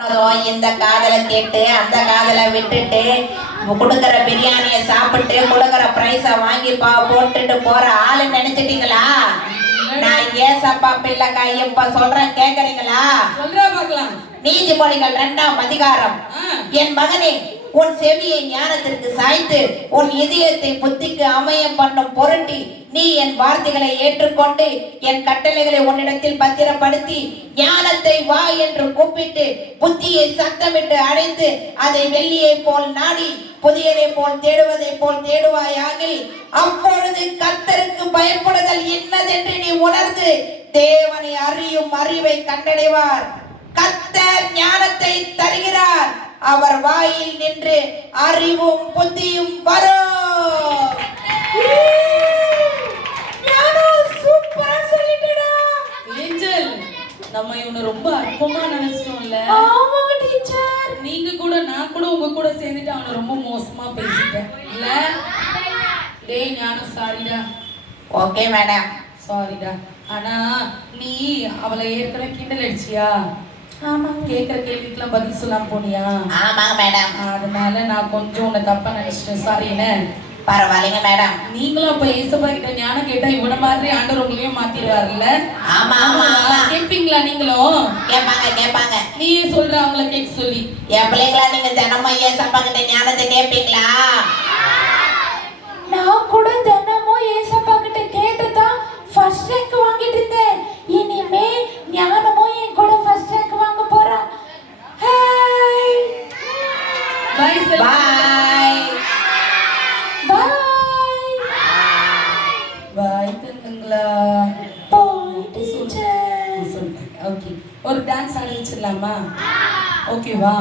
இந்த காதலை கேட்டு அந்த காதலை விட்டுட்டு கொடுக்கற பிரியாணிய சாப்பிட்டு கொடுக்கற பிரைஸ வாங்கி போட்டுட்டு போற ஆளு நினைச்சிட்டீங்களா? நான் ஏசப்பா பிள்ளைக்கா இப்ப சொல்றேன், கேக்குறீங்களா? சொல்றா பார்க்கலாம். நீதிமொழிகள் 2ஆம் அதிகாரம். என் மகனே, உன் செவியை ஞானத்திற்கு சாய்த்து உன் இதயத்தை புத்திக்கு அமைய பண்ணும் பொருட்டி நீ என் வார்த்தைகளை ஏற்றுக்கொண்டு என் கட்டளைகளை உன்னிடத்தில் பத்திரப்படுத்தி ஞானத்தை வா என்று கூப்பிட்டு புத்தியை சத்தமிட்டு அடைந்து அதை வெள்ளியை போல் நாடி புதியனை போல் தேடுவதை போல் தேடுவாயாகில் அப்பொழுது கர்த்தருக்கு பயப்படுதல் என்னதென்று நீ உணர்ந்து தேவனை அறியும் அறிவை கண்டடைவார். கர்த்தர் ஞானத்தை தருகிறார், அவர் வாயில் நின்று அறிவும் புத்தியும் வரும். சூப்பரா சொல்லிட்டடா ஏஞ்சல். நம்ம இவனை ரொம்ப அற்பமா நினைச்சிட்டோம்ல. ஆமாங்க டீச்சர். நீங்க கூட நான் கூட உங்க கூட சேர்ந்துட்டு அவனை ரொம்ப மோசமா பேசிட்டேன் இல்ல? டேய் ஞானம், சாரிடா. Okay madam. சாரிடா. ஆனா நீ அவளை ஏற்கனவே கிண்டல் அடிச்சியா? ஆமாங்க. கேட்கிற கேள்விக்கெல்லாம் பதில் சொல்லாம போனியா? ஆமாங்க மேடம். அதனால நான் கொஞ்சம் உன்னை தப்பா நினைச்சிட்டேன். சாரிண்ணே. பரவாயில்லைங்க மேடம். நீங்களும் அப்ப ஏசப்பா கிட்ட ஞானம் கேட்டா இவன மாதிரி ஆண்டவர் உங்களையும் மாத்திடுவாருல்ல? ஆமா ஆமா. கேட்பீங்களா நீங்களும்? கேட்பாங்க கேட்பாங்க. நீயே சொல்ற அவங்கள கேட்க சொல்லி. என் பிள்ளைங்களா, நீங்க தினமும் ஏசப்பா கிட்ட ஞானத்தை கேட்பீங்களா? நான் கூட தினமும் ஏசப்பா கிட்ட கேட்டுதான் ஃபர்ஸ்ட் ரேங்க் வாங்கிட்டு இருந்தேன். இனிமே ஞானமும் என் கூட ஃபர்ஸ்ட் ரேங்க் வாங்க போறேன். Hi bye bye bye bye தங்கங்களா. போயிட்டு டீச்சர். ஓகே, ஒரு டான்ஸ் ஆடி வச்சிடலாமா? ஓகேவா?